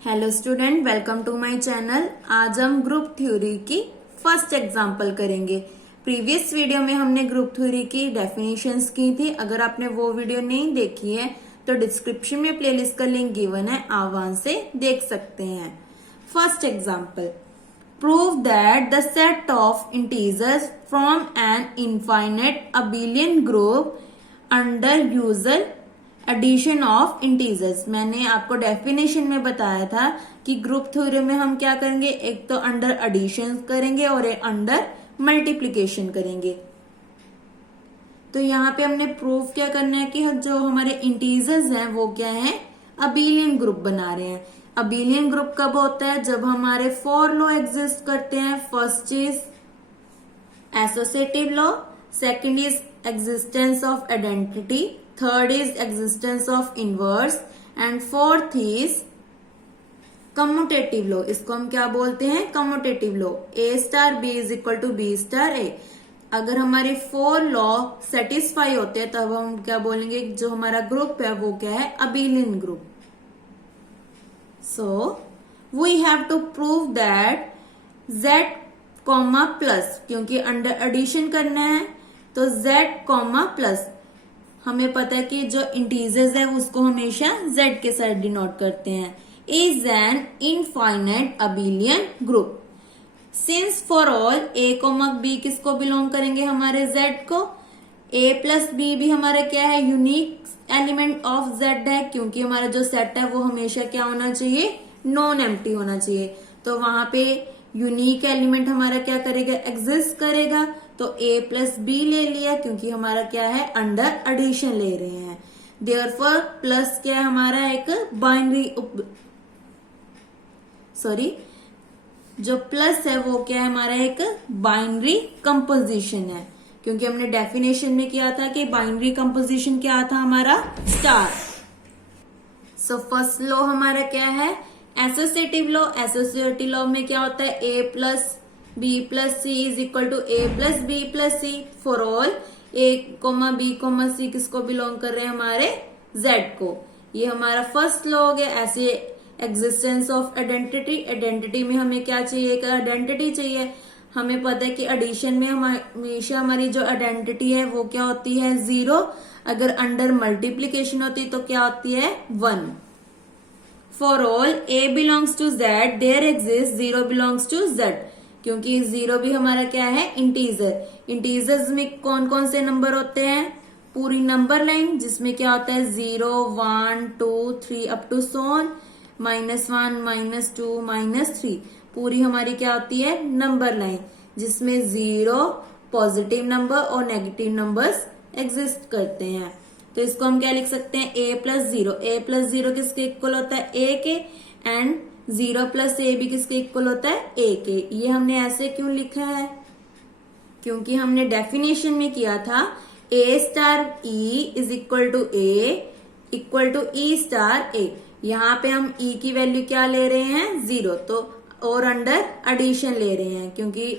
Hello student, welcome to my channel. आज हम group theory की फर्स्ट एग्जांपल करेंगे। प्रीवियस वीडियो में हमने ग्रुप थ्योरी की डेफिनेशंस की थी। अगर आपने वो वीडियो नहीं देखी है तो डिस्क्रिप्शन में प्लेलिस्ट का लिंक गिवन है, आप वहां से देख सकते हैं। First example, prove that the set of integers from an infinite abelian group under usual addition of integers. मैंने आपको डेफिनेशन में बताया था कि ग्रुप थ्योरी में हम क्या करेंगे, एक तो अंडर एडिशन करेंगे और एक अंडर मल्टीप्लीकेशन करेंगे। तो यहाँ पे हमने प्रूफ क्या करना है कि जो हमारे इंटीजर्स हैं वो क्या है, अबिलियन ग्रुप बना रहे हैं। अबिलियन ग्रुप कब होता है, जब हमारे 4 लॉ एग्जिस्ट करते हैं। First is associative law, second is existence of identity, third is existence of inverse and fourth is commutative law. इसको हम क्या बोलते हैं, commutative law. A star B is equal to B star A. अगर हमारे 4 law satisfy होते हैं तब हम क्या बोलेंगे, जो हमारा ग्रुप है वो क्या है, abelian group. So we have to prove that z comma plus, क्योंकि अंडर एडिशन करना है तो z कॉमा प्लस। हमें पता है कि जो इंटीजर्स है उसको हमेशा z के साथ डिनोट करते हैं। Is an infinite abelian group since for all a comma b किसको बिलोंग करेंगे, हमारे z को। a प्लस b भी हमारा क्या है, यूनिक एलिमेंट ऑफ z है, क्योंकि हमारा जो सेट है वो हमेशा क्या होना चाहिए, नॉन एम्प्टी होना चाहिए। तो वहां पे यूनिक एलिमेंट हमारा क्या करेगा, एग्जिस्ट करेगा। तो a प्लस बी ले लिया, क्योंकि हमारा क्या है, अंडर एडिशन ले रहे हैं। देयरफॉर प्लस क्या है, हमारा एक बाइनरी जो प्लस है वो क्या है, हमारा एक बाइनरी कंपोजिशन है। क्योंकि हमने डेफिनेशन में किया था कि बाइनरी कंपोजिशन क्या था, हमारा स्टार। सो फर्स्ट लॉ हमारा क्या है, एसोसिएटिव लॉ। एसोसिएटिव लॉ में क्या होता है, a plus b plus c is equal to a plus b plus c for all a comma b comma c किसको बिलोंग कर रहे हैं, हमारे z को। ये हमारा फर्स्ट लॉ हो गया। ऐसे एग्जिस्टेंस ऑफ आइडेंटिटी, आइडेंटिटी में हमें क्या चाहिए, एक आइडेंटिटी चाहिए। हमें पता है कि एडिशन में हमेशा हमारी जो आइडेंटिटी है वो क्या होती है, 0। अगर अंडर मल्टीप्लीकेशन होती है तो क्या होती है, 1। For all a belongs to z there exist 0 belongs to z, क्योंकि 0 भी हमारा क्या है, इंटीजर। इंटीजर्स में कौन कौन से नंबर होते हैं, पूरी नंबर लाइन जिसमें क्या होता है, 0 1 2 3 अप टू सोन, -1 -2 -3। पूरी हमारी क्या होती है, नंबर लाइन जिसमें 0 पॉजिटिव नंबर और नेगेटिव नंबर्स एग्जिस्ट करते हैं। तो इसको हम क्या लिख सकते हैं, a प्लस 0। a प्लस 0 किसके इक्वल होता है, a के, एंड 0 प्लस a भी किसके इक्वल होता है, a के। ये हमने ऐसे क्यों लिखा है, क्योंकि हमने डेफिनेशन में किया था a star e is equal to a equal to e star a। यहाँ पे हम e की वैल्यू क्या ले रहे हैं, 0, तो और अंडर एडिशन ले रहे हैं, क्योंकि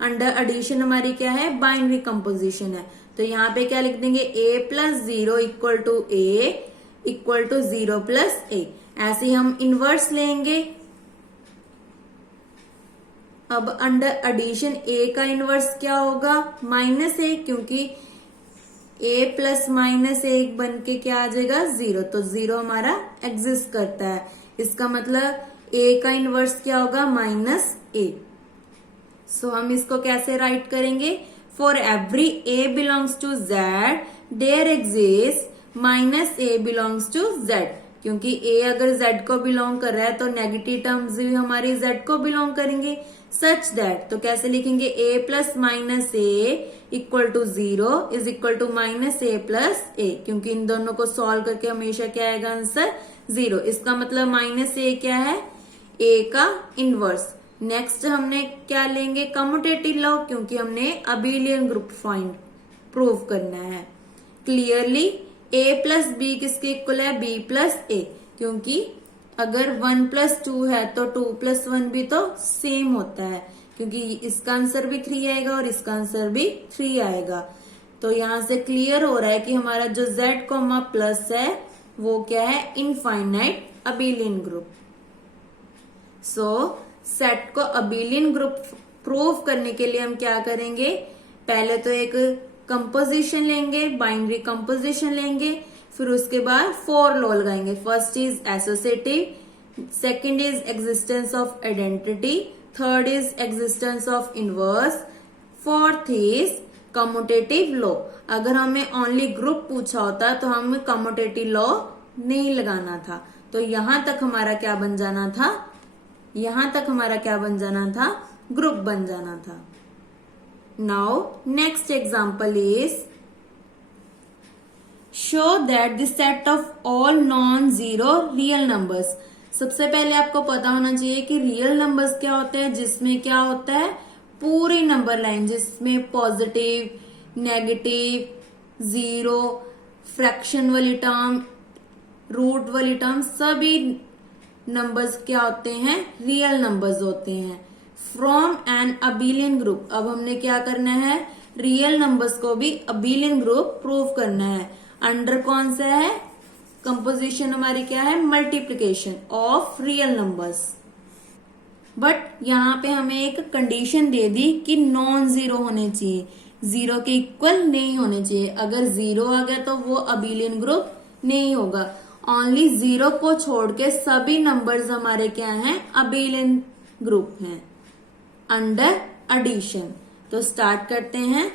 अंडर एडिशन हमारी क्या है, बाइनरी कंपोजिशन है। तो यहाँ पे क्या लिख देंगे, a plus 0 equal to a equal to 0 plus a। ऐसे ही हम इनवर्स लेंगे। अब अंडर एडिशन a का इनवर्स क्या होगा, -a, क्योंकि a प्लस -1 बन के क्या आ जाएगा, 0। तो 0 हमारा एग्जिस्ट करता है। इसका मतलब a का इनवर्स क्या होगा, -a। सो हम इसको कैसे राइट करेंगे, for every a belongs to z there exist -a belongs to z। क्योंकि a अगर z को बिलोंग कर रहा है तो नेगेटिव टर्म्स भी हमारी z को बिलोंग करेंगे। सच दैट, तो कैसे लिखेंगे, a plus -a equal to 0 is equal to -a plus a, क्योंकि इन दोनों को सॉल्व करके हमेशा क्या आएगा, आंसर 0। इसका मतलब -a क्या है, a का इनवर्स। नेक्स्ट हमने क्या लेंगे, कम्यूटेटिव लॉ, क्योंकि हमने अबिलियन ग्रुप प्रूव करना है। क्लियरली a प्लस बी किसके इक्वल है, b प्लस a, क्योंकि अगर 1 प्लस 2 है तो 2 प्लस 1 भी तो सेम होता है, क्योंकि इसका आंसर भी 3 आएगा और इसका आंसर भी 3 आएगा। तो यहां से क्लियर हो रहा है कि हमारा जो z, प्लस है वो क्या है, इनफाइनाइट अबिलियन ग्रुप। सो सेट को अबिलियन ग्रुप प्रूव करने के लिए हम क्या करेंगे, पहले तो एक कंपोजिशन लेंगे, बाइनरी कंपोजिशन लेंगे, फिर उसके बाद फॉर लॉ लगाएंगे। First is associative, second is existence of identity, third is existence of inverse, fourth is commutative law. अगर हमें ओनली ग्रुप पूछा होता तो हमें कम्यूटेटिव लॉ नहीं लगाना था, तो यहां तक हमारा क्या बन जाना था, यहां तक हमारा क्या बन जाना था, ग्रुप बन जाना था। Now next example is show that the set of all non zero real numbers. सबसे पहले आपको पता होना चाहिए कि रियल नंबर्स क्या होते हैं, जिसमें क्या होता है, पूरी नंबर लाइन, जिसमें पॉजिटिव, नेगेटिव, जीरो, फ्रैक्शन वाली टर्म, रूट वाली टर्म, सभी नंबर्स क्या होते हैं, रियल नंबर्स होते हैं। फ्रॉम एन अबिलियन ग्रुप, अब हमने क्या करना है, रियल नंबर्स को भी अबिलियन ग्रुप प्रूव करना है। अंडर कौन सा है, कंपोजिशन हमारी क्या है, multiplication of real numbers. But यहाँ पे हमें एक कंडीशन दे दी कि नॉन जीरो होने चाहिए, जीरो के इक्वल नहीं होने चाहिए। अगर जीरो आ गया तो वो अबिलियन ग्रुप नहीं होगा। ओनली जीरो को छोड़ के सभी नंबर्स हमारे क्या हैं, अबिलियन ग्रुप हैं अंडर एडिशन। तो स्टार्ट करते हैं।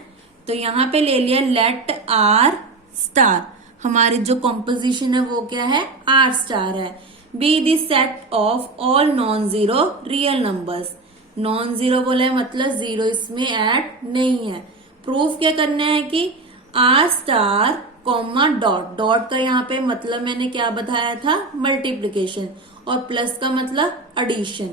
तो यहाँ पे ले लिया लेट आर स्टार, हमारी जो कॉम्पोजिशन है वो क्या है, आर स्टार है। Be the set of all non zero real numbers. Non zero बोला है मतलब जीरो इसमें ऐड नहीं है। प्रूफ क्या करना है कि R star comma dot, dot का यहाँ पे मतलब मैंने क्या बताया था, मल्टीप्लीकेशन, और प्लस का मतलब addition,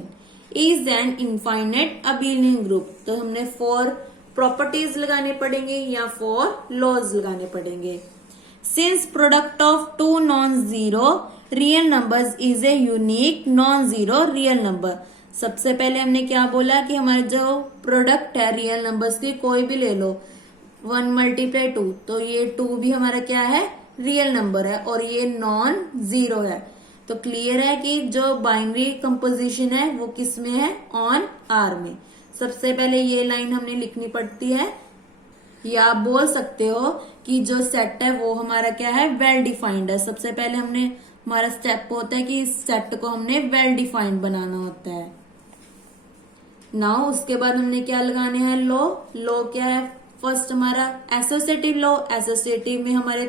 is an infinite abelian group. तो हमने फोर प्रॉपर्टीज लगाने पड़ेंगे या फोर लॉज लगाने पड़ेंगे। Since product of two non zero real numbers is a unique non zero real number. सबसे पहले हमने क्या बोला कि हमारे जो प्रोडक्ट है रियल नंबर्स की, कोई भी ले लो, 1 मल्टीप्लाई 2, तो ये 2 भी हमारा क्या है, रियल नंबर है, और ये नॉन जीरो है। तो क्लियर है कि जो बाइनरी कंपोजिशन है वो किस में है, ऑन आर में। सबसे पहले ये लाइन हमने लिखनी पड़ती है, या आप बोल सकते हो कि जो सेट है वो हमारा क्या है, वेल डिफाइंड है। सबसे पहले हमने, हमारा स्टेप होता है कि इस सेट को हमने वेल डिफाइंड बनाना होता है। नाउ उसके बाद हमने क्या लगाने हैं, लॉ। लॉ क्या है, फर्स्ट हमारा एसोसिएटिव लॉ। एसोसिएटिव में हमारे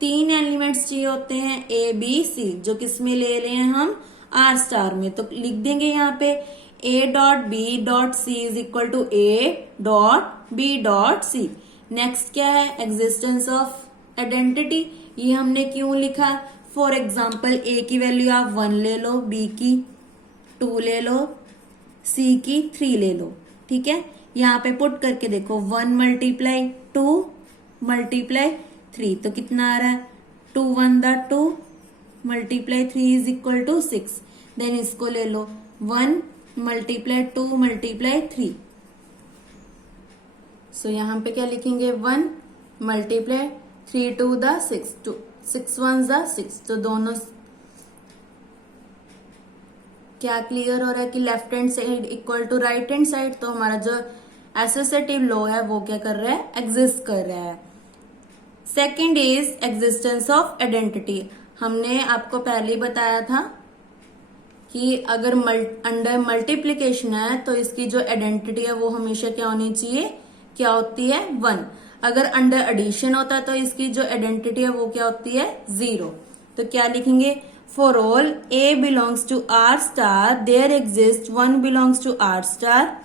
3 एलिमेंट्स चाहिए होते हैं, ए बी सी, जो किस में ले रहे हैं हम, आर स्टार में। तो लिख देंगे यहाँ पे a dot b dot c is equal to a dot b dot c. Next क्या है, एग्जिस्टेंस ऑफ आइडेंटिटी। ये हमने क्यों लिखा, फॉर एग्जाम्पल ए की वैल्यू आप 1 ले लो, बी की 2 ले लो, सी की 3 ले लो, ठीक है। यहाँ पे पुट करके देखो, 1 मल्टीप्लाई 2 मल्टीप्लाई 3, तो कितना आ रहा है, 2 1 दा 2 multiply 3 is equal to 6। Then इसको ले लो, 1 मल्टीप्लाई 2 मल्टीप्लाई 3। सो यहाँ पे क्या लिखेंगे, 1 मल्टीप्लाई 3 2 दा 6, 6 1 दा 6। तो दोनों क्या क्लियर हो रहा है कि left hand side equal to right hand side. तो हमारा जो एसोसिएटिव लॉ है वो क्या कर रहा है, एग्जिस्ट कर रहा है। Second is existence of identity. हमने आपको पहले ही बताया था कि अगर अंडर मल्टीप्लीकेशन है तो इसकी जो आइडेंटिटी है वो हमेशा क्या होनी चाहिए, क्या होती है, 1। अगर अंडर एडिशन होता है तो इसकी जो आइडेंटिटी है वो क्या होती है, 0। तो क्या लिखेंगे, for all a belongs to R star there exist 1 belongs to R star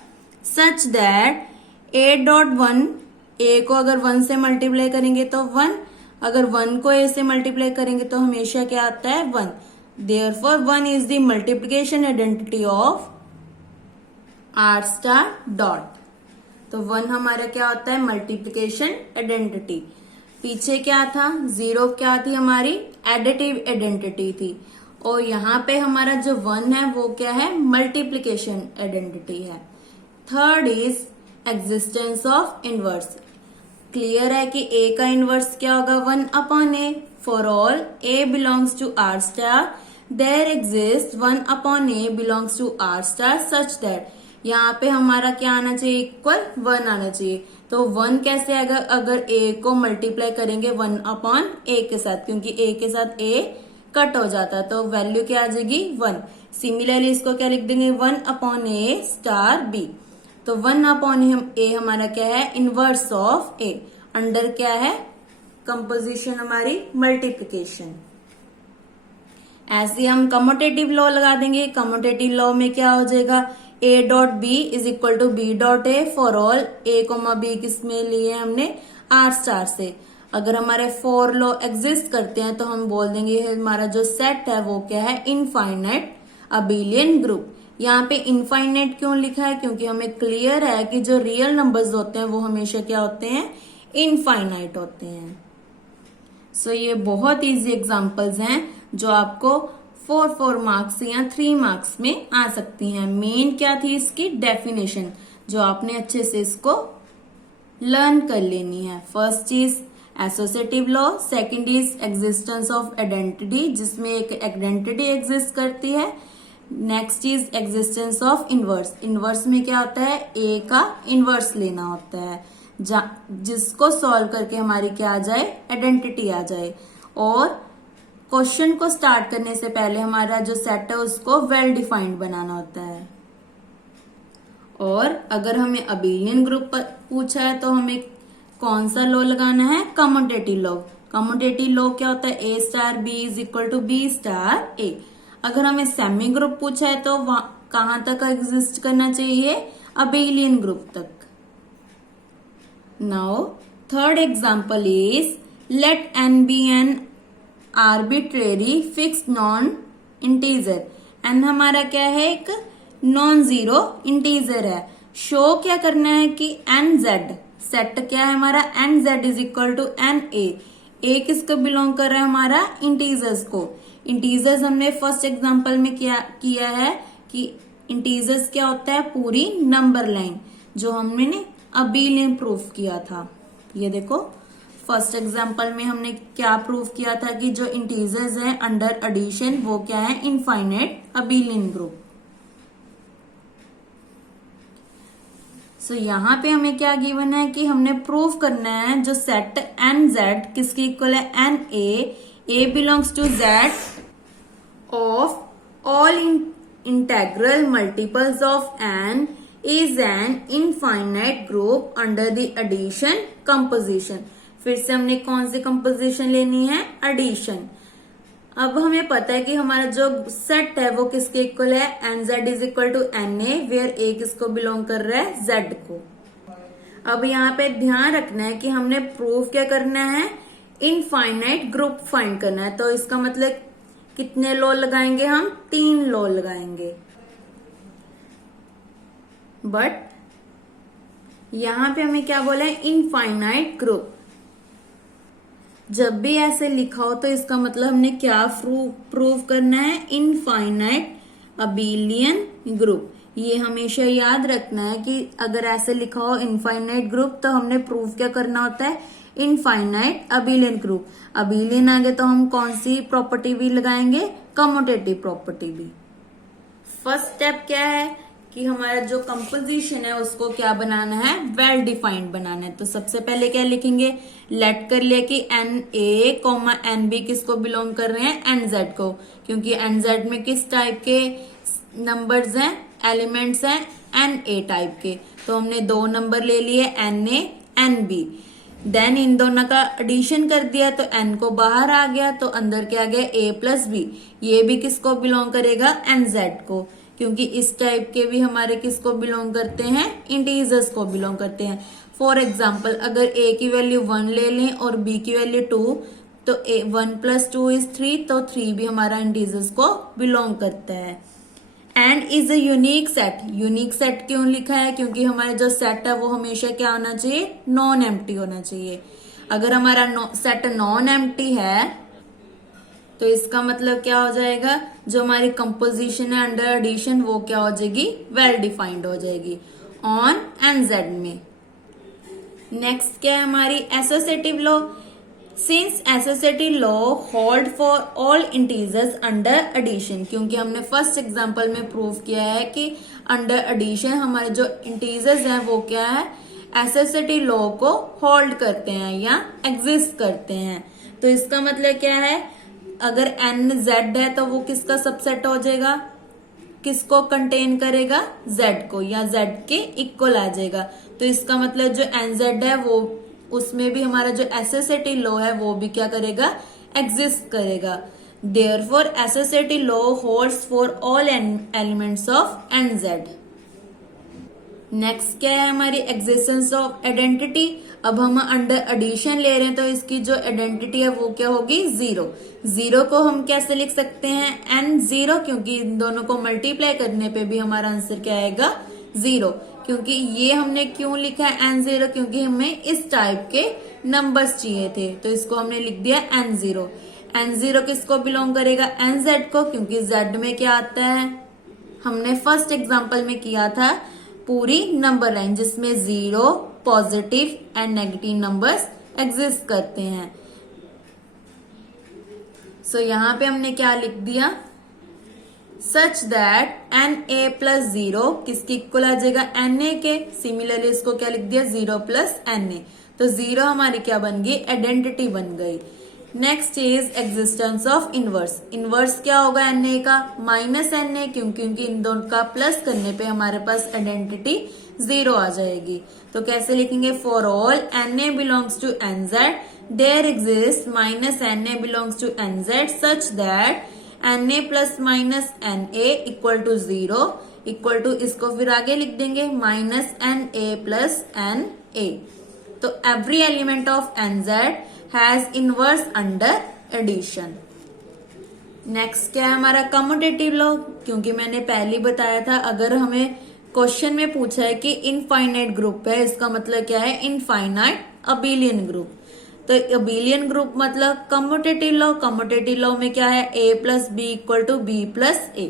such that a dot 1, a को अगर 1 से मल्टीप्लाई करेंगे तो 1, अगर 1 को ए से मल्टीप्लाई करेंगे तो हमेशा क्या आता है, 1। Therefore 1 is the multiplication identity of R star dot। तो 1 हमारा क्या होता है, मल्टीप्लीकेशन आइडेंटिटी। पीछे क्या था, 0 क्या थी, हमारी एडिटिव आइडेंटिटी थी, और यहाँ पे हमारा जो 1 है वो क्या है, मल्टीप्लीकेशन आइडेंटिटी है। Third is existence of inverse. Clear है कि ए का इनवर्स क्या होगा, 1 upon a. For all a belongs to R star there exist 1/a belongs to R star such that, यहाँ पे हमारा क्या आना चाहिए, इक्वल 1 आना चाहिए। तो 1 कैसे आएगा, अगर a को मल्टीप्लाई करेंगे 1/a के साथ, क्योंकि a के साथ a कट हो जाता है, तो वैल्यू क्या आ जाएगी 1। सिमिलरली इसको क्या लिख देंगे 1/a स्टार b। तो 1/a हमारा क्या है, इनवर्स ऑफ a। अंडर क्या है, कंपोजिशन हमारी मल्टीप्लिकेशन। ऐसे हम कम्यूटेटिव लॉ लगा देंगे। कम्यूटेटिव लॉ में क्या हो जाएगा, a dot b is equal to b dot a for all a comma b किस में लिए हमने, r स्टार से। अगर हमारे फॉर लॉ एग्जिस्ट करते हैं तो हम बोल देंगे हमारा जो सेट है वो क्या है, इनफाइनाइट अबेलियन ग्रुप। यहाँ पे इनफाइनाइट क्यों लिखा है, क्योंकि हमें क्लियर है कि जो रियल नंबर्स होते हैं वो हमेशा क्या होते हैं, इनफाइनाइट होते हैं। सो ये बहुत इजी एग्जांपल्स हैं जो आपको 4 मार्क्स या 3 मार्क्स में आ सकती हैं। मेन क्या थी इसकी डेफिनेशन, जो आपने अच्छे से इसको लर्न कर लेनी है। फर्स्ट चीज associative law, second is existence of identity, जिसमें एक आइडेंटिटी एग्जिस्ट करती है। Next is existence of inverse, inverse में क्या होता है, ए का इनवर्स लेना होता है, जिसको सॉल्व करके हमारी क्या आ जाए, आइडेंटिटी आ जाए। और क्वेश्चन को स्टार्ट करने से पहले हमारा जो सेट है उसको वेल डिफाइंड बनाना होता है। और अगर हमें अबेलियन ग्रुप पूछा है तो हमें कौन सा लॉ लगाना है, कम्यूटेटिव लॉ। कम्यूटेटिव लॉ क्या होता है, a star b is equal to b star a। अगर हमें सेमी ग्रुप पूछा है तो कहां तक एग्जिस्ट करना चाहिए, अबेलियन ग्रुप तक। Now third example is let n be an arbitrary fix non integer. n हमारा क्या है, एक नॉन जीरो इंटीजर है। शो क्या करना है कि nz सेट क्या है हमारा, nz is equal to na। a किसको बिलोंग कर रहा है, हमारा इंटीजर्स को। इंटीजर्स हमने फर्स्ट एग्जांपल में क्या किया है कि इंटीजर्स क्या होता है, पूरी नंबर लाइन, जो हमने अबेलियन प्रूफ किया था। ये देखो फर्स्ट एग्जांपल में हमने क्या प्रूफ किया था कि जो इंटीजर्स हैं अंडर एडिशन वो क्या है, इनफाइनाइट अबेलियन ग्रुप। सो यहाँ पे हमें क्या गिवन है कि हमने प्रूफ करना है जो सेट nz किसके इक्वल है, na, a belongs to z of all integral multiples of n is an infinite group under the addition composition। फिर से हमने कौन सी कंपोजिशन लेनी है, एडिशन। अब हमें पता है कि हमारा जो सेट है वो किसके इक्वल है, nz is equal to na, where a किसको बिलोंग कर रहा है, z को। अब यहाँ पे ध्यान रखना है कि हमने प्रूफ क्या करना है, इनफाइनाइट ग्रुप फाइंड करना है। तो इसका मतलब कितने लॉ लगाएंगे हम, 3 लॉ लगाएंगे। बट यहां पे हमें क्या बोला है, इनफाइनाइट ग्रुप। जब भी ऐसे लिखा हो तो इसका मतलब हमने क्या प्रूव करना है, इनफाइनाइट अबेलियन ग्रुप। ये हमेशा याद रखना है कि अगर ऐसे लिखा हो इनफाइनाइट ग्रुप तो हमने प्रूव क्या करना होता है, इनफाइनाइट अबेलियन ग्रुप। अबेलियन आगे तो हम कौन सी प्रॉपर्टी भी लगाएंगे, कम्यूटेटिव प्रॉपर्टी भी। फर्स्ट स्टेप क्या है कि हमारा जो कंपोजिशन है उसको क्या बनाना है, वेल डिफाइंड बनाना है। तो सबसे पहले क्या लिखेंगे, लेट कर लिया कि na कॉमा nb किसको बिलोंग कर रहे हैं, nz को, क्योंकि nz में किस टाइप के नंबर्स हैं, एलिमेंट्स हैं, na टाइप के। तो हमने 2 नंबर ले लिए, na nb। देन इन दोनों का एडिशन कर दिया तो n को बाहर आ गया, तो अंदर क्या आ गया, a प्लस b। ये भी किसको बिलोंग करेगा, nz को, क्योंकि इस टाइप के भी हमारे किसको बिलोंग करते हैं, इंटीजर्स को बिलोंग करते हैं। फॉर एग्जाम्पल अगर a की वैल्यू 1 ले लें और b की वैल्यू 2, तो 1 प्लस 2 इज 3, तो 3 भी हमारा इंटीजर्स को बिलोंग करता है। And is a unique set. Unique set क्यों लिखा है, क्योंकि हमारा जो सेट है वो हमेशा क्या होना चाहिए, नॉन एम्प्टी होना चाहिए। अगर हमारा सेट नॉन एम्प्टी है तो इसका मतलब क्या हो जाएगा, जो हमारी कंपोजिशन है अंडर एडिशन वो क्या हो जाएगी, वेल डिफाइंड हो जाएगी ऑन nz में। नेक्स्ट क्या है हमारी associative law. Since associative law hold for all integers under addition, क्योंकि हमने फर्स्ट एग्जांपल में प्रूव किया है कि अंडर एडिशन हमारे जो इंटीजर्स हैं वो क्या है, एसोसिएटिव लॉ को होल्ड करते हैं या एग्जिस्ट करते हैं। तो इसका मतलब क्या है, अगर एन जेड है तो वो किसका सबसेट हो जाएगा, किसको कंटेन करेगा, जेड को, या जेड के इक्वल आ जाएगा। तो इसका मतलब जो एन जेड है वो उसमें भी हमारा जो एसोसिएटिव लॉ है वो भी क्या करेगा, एग्जिस्ट करेगा। Therefore associative law holds for all elements of N Z. Next क्या है हमारी एग्जिस्टेंस ऑफ आइडेंटिटी। अब हम अंडर एडिशन ले रहे हैं तो इसकी जो आइडेंटिटी है वो क्या होगी, जीरो। जीरो को हम कैसे लिख सकते हैं, एन जीरो, क्योंकि इन दोनों को मल्टीप्लाई करने पे भी हमारा आंसर क्या आएगा, जीरो। क्योंकि ये हमने क्यों लिखा है एन जीरो, क्योंकि हमें इस टाइप के नंबर्स चाहिए थे, तो इसको हमने लिख दिया एन जीरो। एन जीरो किसको बिलोंग करेगा, एन जेड को, क्योंकि जेड में क्या आता है, हमने फर्स्ट एग्जांपल में किया था पूरी नंबर लाइन जिसमें zero, positive and negative numbers exist करते हैं। सो यहाँ पे हमने क्या लिख दिया, such that N A plus zero किसकी इक्वल आ जाएगा, एन ए के। सिमिलरली इसको क्या लिख दिया, जीरो प्लस एन ए। तो जीरो हमारी क्या बन गई, आइडेंटिटी बन गई। Next is existence of inverse. Inverse क्या होगा एन ए का, माइनस एन ए, क्योंकि इन दोनों का प्लस करने पे हमारे पास आइडेंटिटी जीरो आ जाएगी। तो कैसे लिखेंगे, for all N A belongs to N Z there exist minus N A belongs to N Z such that N A plus minus N A equal to zero, equal to इसको फिर आगे लिख देंगे minus N A plus N A. तो every element of N Z has inverse under addition. Next क्या है हमारा commutative law. क्योंकि मैंने पहले बताया था अगर हमें क्वेश्चन में पूछा है कि इनफाइनाइट ग्रुप है, इसका मतलब क्या है, इनफाइनाइट अबिलियन ग्रुप। तो अबिलियन ग्रुप मतलब कम्यूटेटिव लॉ। कम्यूटेटिव लॉ में क्या है, A plus B equal to B plus A.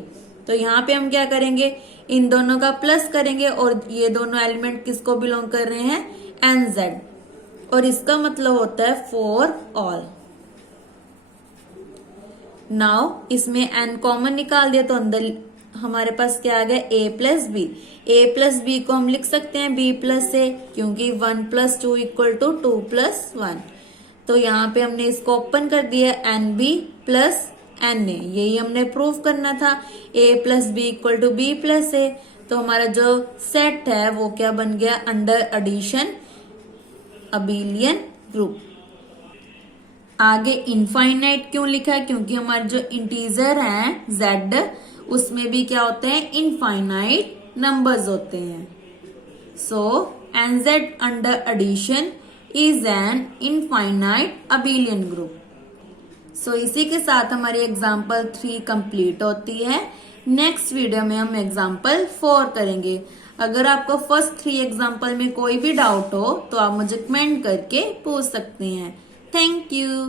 तो यहाँ पे हम क्या करेंगे, इन दोनों का प्लस करेंगे और ये दोनों एलिमेंट किसको बिलोंग कर रहे हैं, एन जेड, और इसका मतलब होता है फॉर ऑल। नाउ इसमें एन कॉमन निकाल दिया तो अंदर हमारे पास क्या आ गया, ए प्लस बी। ए प्लस बी को हम लिख सकते हैं बी प्लस ए, क्योंकि 1 प्लस 2 इक्वल टू 2 प्लस 1। तो यहाँ पे हमने इसको ओपन कर दिया, N B plus N A, यही हमने प्रूव करना था, A plus B equal to B plus A. तो हमारा जो सेट है वो क्या बन गया, अंडर एडिशन अबिलियन ग्रुप। आगे इनफाइनाइट क्यों लिखा है, क्योंकि हमारे जो इंटीजर हैं जेड उसमें भी क्या होते हैं, इनफाइनाइट नंबर्स होते हैं। So N Z under addition is an infinite abelian group. So इसी के साथ हमारी एग्जाम्पल 3 कंप्लीट होती है। नेक्स्ट वीडियो में हम एग्जाम्पल 4 करेंगे। अगर आपको फर्स्ट 3 एग्जाम्पल में कोई भी डाउट हो तो आप मुझे कमेंट करके पूछ सकते हैं। Thank you.